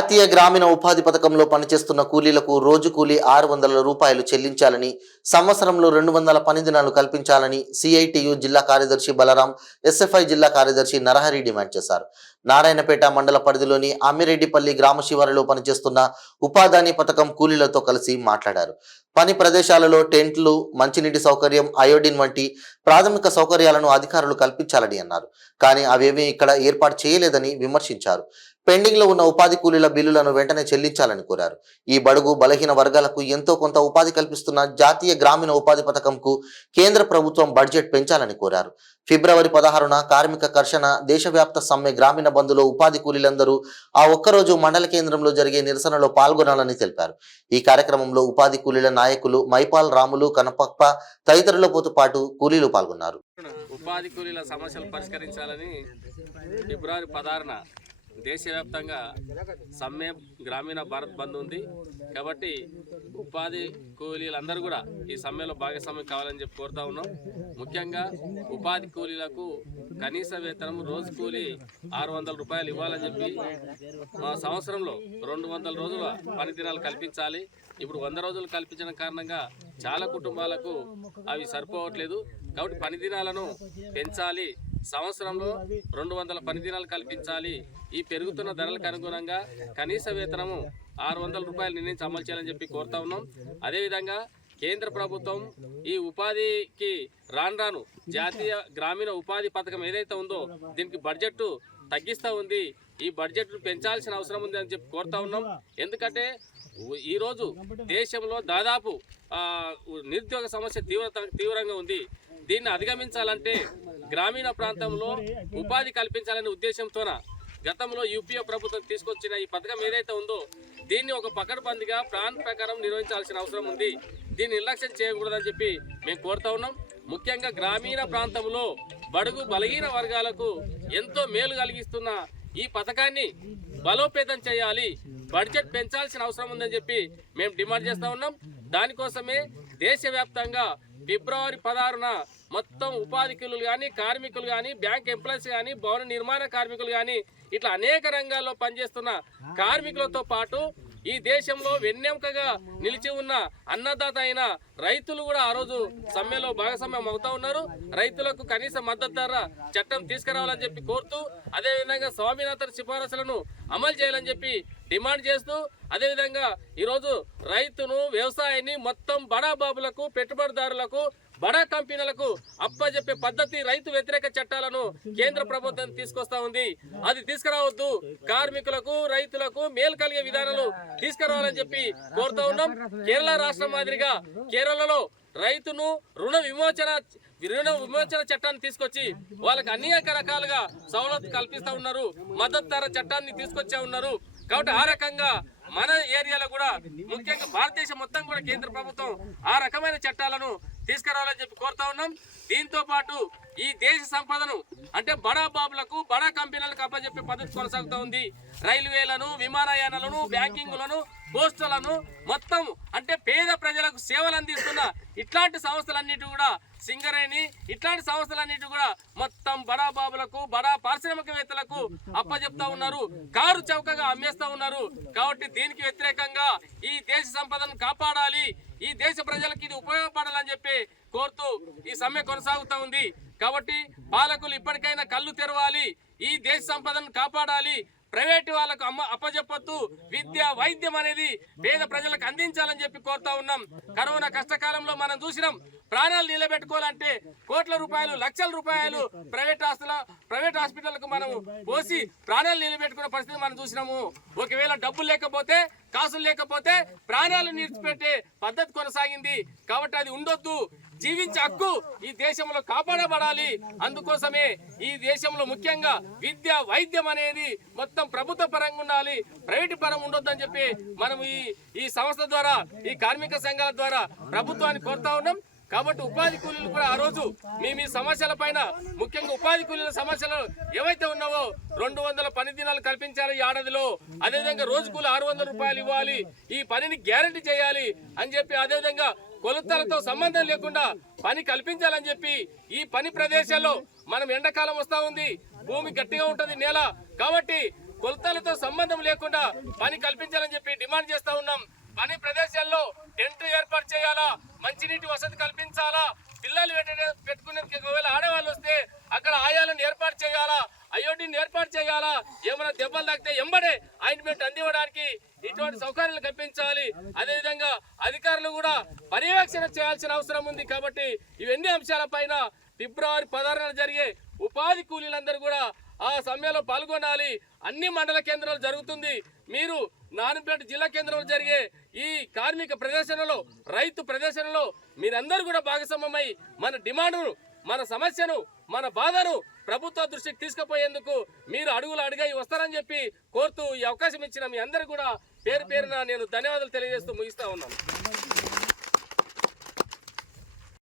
జాతీయ గ్రామీణ ఉపాధి పథకంలో పనిచేస్తున్న కూలీలకు రోజు కూలీ 600 రూపాయలు చెల్లించాలని, సంవత్సరంలో 200 పని దినాలు కల్పించాలని సిఐటియు జిల్లా కార్యదర్శి బలరాం, ఎస్ఎఫ్ఐ జిల్లా కార్యదర్శి నరహరి డిమాండ్ చేశారు. నారాయణపేట మండల పరిధిలోని అమ్మిరెడ్డిపల్లి గ్రామ శివారులో పనిచేస్తున్న ఉపాధి పథకం కూలీలతో కలిసి మాట్లాడారు. పని ప్రదేశాలలో టెంట్లు, మంచినీటి సౌకర్యం, అయోడిన్ వంటి ప్రాథమిక సౌకర్యాలను అధికారులు కల్పించాలని అన్నారు. కానీ అవేమీ ఇక్కడ ఏర్పాటు చేయలేదని విమర్శించారు. పెండింగ్ లో ఉన్న ఉపాధి కూలీల బిల్లులను వెంటనే చెల్లించాలని కోరారు. ఈ బడుగు బలహీన వర్గాలకు ఎంతో కొంత ఉపాధి కల్పిస్తున్న జాతీయ గ్రామీణ ఉపాధి పథకంకు కేంద్ర ప్రభుత్వం బడ్జెట్ పెంచాలని కోరారు. ఫిబ్రవరి 16న కార్మిక కర్షణ దేశవ్యాప్త సమ్మె గ్రామీణ బంధులో ఉపాధి కూలీలందరూ ఆ ఒక్కరోజు మండల కేంద్రంలో జరిగే నిరసనలో పాల్గొనాలని తెలిపారు. ఈ కార్యక్రమంలో ఉపాధి కూలీల నాయకులు మైపాల్ రాములు, కనపప్ప తదితరులతో పాటు కూలీలు పాల్గొన్నారు. ఉపాధి కూలీల సమస్యలు పరిష్కరించాలని ఫిబ్రవరి 16న దేశవ్యాప్తంగా సమ్మె గ్రామీణ భారత్ బంద్ ఉంది. కాబట్టి ఉపాధి కూలీలందరూ కూడా ఈ సమ్మెలో భాగస్వామ్యం కావాలని చెప్పి కోరుతా ఉన్నాం. ముఖ్యంగా ఉపాధి కూలీలకు కనీస వేతనం రోజు కూలీ 600 రూపాయలు ఇవ్వాలని చెప్పి, సంవత్సరంలో 200 రోజుల పని దినాలు కల్పించాలి. ఇప్పుడు 100 రోజులు కల్పించిన కారణంగా చాలా కుటుంబాలకు అవి సరిపోవట్లేదు. కాబట్టి పని దినాలను పెంచాలి, సంవత్సరంలో 200 పని దినాలు కల్పించాలి. ఈ పెరుగుతున్న ధరలకు అనుగుణంగా కనీస వేతనము 600 రూపాయలు నిర్ణయించి అమలు చేయాలని చెప్పి కోరుతా ఉన్నాం. అదేవిధంగా కేంద్ర ప్రభుత్వం ఈ ఉపాధికి రాను జాతీయ గ్రామీణ ఉపాధి పథకం ఏదైతే ఉందో దీనికి బడ్జెట్ తగ్గిస్తూ ఉంది. ఈ బడ్జెట్ పెంచాల్సిన అవసరం ఉంది అని చెప్పి కోరుతా ఉన్నాం. ఎందుకంటే ఈరోజు దేశంలో దాదాపు నిరుద్యోగ సమస్య తీవ్రంగా ఉంది. దీన్ని అధిగమించాలంటే గ్రామీణ ప్రాంతంలో ఉపాధి కల్పించాలనే ఉద్దేశంతోన గతంలో యూపీఏ ప్రభుత్వం తీసుకొచ్చిన ఈ పథకం ఏదైతే ఉందో దీన్ని ఒక పకడ్బందీగా ప్లాన్ ప్రకారం నిర్వహించాల్సిన అవసరం ఉంది. దీన్ని నిర్లక్ష్యం చేయకూడదని చెప్పి మేము కోరుతా ఉన్నాం. ముఖ్యంగా గ్రామీణ ప్రాంతంలో బడుగు బలహీన వర్గాలకు ఎంతో మేలు కలిగిస్తున్న ఈ పథకాన్ని బలోపేతం చేయాలి, బడ్జెట్ పెంచాల్సిన అవసరం ఉందని చెప్పి మేము డిమాండ్ చేస్తూ ఉన్నాం. దానికోసమే దేశవ్యాప్తంగా ఫిబ్రవరి 16న మొత్తం ఉపాధి కూలీలు కానీ, కార్మికులు కానీ, బ్యాంక్ ఎంప్లాయీస్ కానీ, భవన నిర్మాణ కార్మికులు కానీ ఇట్లా అనేక రంగాల్లో పనిచేస్తున్న కార్మికులతో పాటు ఈ దేశంలో వెన్నెముకగా నిలిచి ఉన్న అన్నదాత అయిన రైతులు కూడా ఆ రోజు సమ్మెలో భాగస్వామ్యం అవుతా ఉన్నారు. రైతులకు కనీస మద్దతు ధర చట్టం తీసుకురావాలని చెప్పి కోరుతూ, అదేవిధంగా స్వామినాథన్ సిఫారసులను అమలు చేయాలని చెప్పి డిమాండ్ చేస్తూ, అదేవిధంగా ఈరోజు రైతును, వ్యవసాయాన్ని మొత్తం బడా బాబులకు, పెట్టుబడిదారులకు, బడా కంపెనీలకు అప్పజెప్పే పద్ధతి రైతు వ్యతిరేక చట్టాలను కేంద్ర ప్రభుత్వం తీసుకొస్తా ఉంది. అది తీసుకురావద్దు, కార్మికులకు, రైతులకు మేలు కలిగే విధానాలు తీసుకురావాలని చెప్పి కోరుతా ఉన్నాం. కేరళ రాష్ట్రం మాదిరిగా కేరళలో రైతును రుణ విమోచన చట్టాన్ని తీసుకొచ్చి వాళ్ళకి అనేక రకాలుగా సౌలభ్యం కల్పిస్తూ ఉన్నారు. మద్దతు ధర చట్టాన్ని తీసుకొచ్చే ఉన్నారు. కాబట్టి ఆ రకంగా మన ఏరియాలో కూడా, ముఖ్యంగా భారతదేశం మొత్తం కూడా కేంద్ర ప్రభుత్వం ఆ రకమైన చట్టాలను తీసుకురావాలని చెప్పి కోరుతా ఉన్నాం. దీంతో పాటు ఈ దేశ సంపదను అంటే బడా బాబులకు, బడా కంపెనీలకు అప్పచెప్పే పద్ధతి కొనసాగుతూ ఉంది. రైల్వేలను, విమానయానాలను, బ్యాంకింగ్లను, పోస్టులను మొత్తం అంటే పేద ప్రజలకు సేవలు అందిస్తున్న ఇట్లాంటి సంస్థలన్నిటి కూడా, సింగరేణి ఇట్లాంటి సంస్థలన్నిటి కూడా మొత్తం బడా బాబులకు, బడా పారిశ్రామికవేత్తలకు అప్పచెప్తా ఉన్నారు. కారు చౌకగా అమ్మేస్తా ఉన్నారు. కాబట్టి దీనికి వ్యతిరేకంగా ఈ దేశ సంపదను కాపాడాలి, ఈ దేశ ప్రజలకు ఇది ఉపయోగపడాలని చెప్పి కోరుతూ ఈ సమ్మె కొనసాగుతూ ఉంది. కాబట్టి పాలకులు ఇప్పటికైనా కళ్ళు తెరవాలి, ఈ దేశ సంపదను కాపాడాలి, ప్రైవేటు వాళ్ళకు అప్పజెప్పొద్దు, విద్య, వైద్యం అనేది పేద ప్రజలకు అందించాలని చెప్పి కోరుతా ఉన్నాం. కరోనా కష్టకాలంలో మనం చూసినాం, ప్రాణాలు నిలబెట్టుకోవాలంటే కోట్ల రూపాయలు, లక్షల రూపాయలు ప్రైవేట్ హాస్పిటల్కు మనం పోసి ప్రాణాలు నిలబెట్టుకునే పరిస్థితి మనం చూసినాము. ఒకవేళ డబ్బులు లేకపోతే, కాసులు లేకపోతే ప్రాణాలు నిలిచిపెట్టే పద్ధతి కొనసాగింది. కాబట్టి అది ఉండొద్దు. జీవించే హక్కు ఈ దేశంలో కాపాడబడాలి. అందుకోసమే ఈ దేశంలో ముఖ్యంగా విద్య, వైద్యం అనేది మొత్తం ప్రభుత్వ పరంగా ఉండాలి, ప్రైవేటు పరంగా ఉండొద్దని చెప్పి మనం ఈ సంస్థ ద్వారా, ఈ కార్మిక సంఘాల ద్వారా ప్రభుత్వాన్ని కోరుతా ఉన్నాం. కాబట్టి ఉపాధి కూలీలు కూడా ఆ రోజు మీ సమస్యల పైన, ముఖ్యంగా ఉపాధి కూలీల సమస్యలు ఏవైతే ఉన్నావో 200 పని దినాలు కల్పించాలి ఈ ఏడాదిలో, అదేవిధంగా రోజు కూలి 600 రూపాయలు ఇవ్వాలి, ఈ పనిని గ్యారంటీ చేయాలి అని చెప్పి, అదేవిధంగా కొలతలతో సంబంధం లేకుండా పని కల్పించాలని చెప్పి, ఈ పని ప్రదేశాల్లో మనం ఎండాకాలం వస్తూ ఉంది, భూమి గట్టిగా ఉంటుంది నేల, కాబట్టి కొలతలతో సంబంధం లేకుండా పని కల్పించాలని చెప్పి డిమాండ్ చేస్తా ఉన్నాం. పని ప్రదేశాల్లో టెంట్ ఏర్పాటు చేయాలా, మంచినీటి వసతి కల్పించాలా, పిల్లలు పెట్టుకునేందుకు ఒకవేళ ఆడవాళ్ళు వస్తే అక్కడ ఆయాలను ఏర్పాటు చేయాలా, అయోడిన్ ఏర్పాటు చేయాలా, ఏమైనా దెబ్బలు తాకితే ఎంబడే ఆయింట్మెంట్ అందివ్వడానికి ఇటువంటి సౌకర్యాలు కల్పించాలి. అదేవిధంగా అధికారులు కూడా పర్యవేక్షణ చేయాల్సిన అవసరం ఉంది. కాబట్టి ఇవన్నీ అంశాలపైన ఫిబ్రవరి 16న జరిగే ఉపాధి కూలీలందరూ కూడా ఆ సమ్మెలో పాల్గొనాలి. అన్ని మండల కేంద్రాలు జరుగుతుంది. మీరు నారాయణపేట జిల్లా కేంద్రంలో జరిగే ఈ కార్మిక ప్రదర్శనలో, రైతు ప్రదర్శనలో మీరందరూ కూడా భాగస్వామ్యమై మన డిమాండ్ను, మన సమస్యను, మన బాధను ప్రభుత్వ దృష్టికి తీసుకుపోయేందుకు మీరు అడుగులు అడిగాయి వస్తారని చెప్పి కోరుతూ ఈ అవకాశం ఇచ్చిన మీ అందరూ కూడా పేరు పేరున నేను ధన్యవాదాలు తెలియజేస్తూ ముగిస్తా ఉన్నాను.